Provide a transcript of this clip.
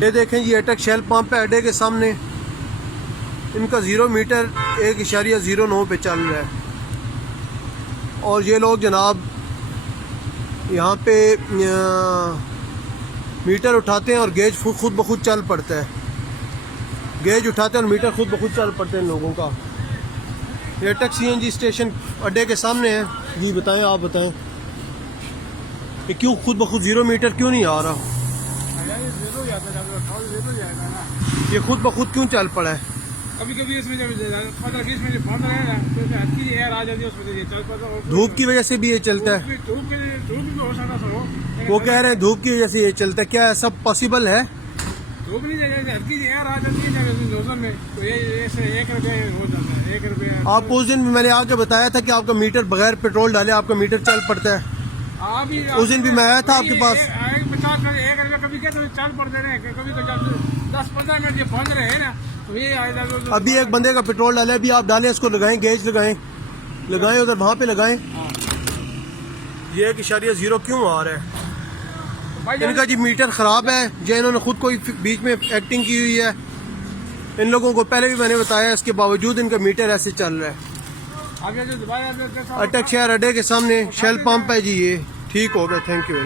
ये देखें जी अटक शेल पंप है अड्डे के सामने। इनका 0 मीटर 1.09 पे चल रहा है। और ये लोग जनाब यहाँ पे मीटर उठाते हैं और गेज खुद ब खुद चल पड़ता है। गेज उठाते हैं और मीटर खुद ब खुद चल पड़ते हैं इन लोगों का। ये अटक CNG स्टेशन अड्डे के सामने है जी। बताएं, आप बताएं कि क्यों खुद ब खुद 0 मीटर क्यों नहीं आ रहा? ये खुद ब खुद क्यों चल पड़ा है? कभी कभी इसमें जब 15-20 मिनट बंद रहे ना तो हल्की एयर आ जाती है उसमें ये चल पड़ता है। धूप की वजह से भी ये चलता है। धूप भी हो सकता है। वो कह रहे हैं धूप की वजह से ये चलता है, क्या ऐसा पॉसिबल है? धूप नहीं जाती, हल्की एयर आ जाती है जब रोजन में तो ये ऐसे 1 रुपये हो जाता है। 1 रुपये आपको उस दिन मैंने आके बताया था कि आपका मीटर बगैर पेट्रोल डाले आपका मीटर चल पड़ता है। उस दिन भी मैं आया था आपके पास। 50 1 रुपये कभी क्या तो चल पड़ते रहे, कभी तो 10-15 मिनट ये बंद रहे ना तो ये अभी एक बंदे का पेट्रोल डाले, अभी आप डालें, इसको लगाएं, गेज लगाएं उधर वहाँ पे लगाएं। ये 1.0 क्यों आ रहा है? इनका जी मीटर ख़राब है जो इन्होंने खुद कोई बीच में एक्टिंग की हुई है। इन लोगों को पहले भी मैंने बताया, इसके बावजूद इनका मीटर ऐसे चल रहा है। अटक शहर अड्डे के सामने शेल पंप है जी। ये ठीक हो गया। Thank you.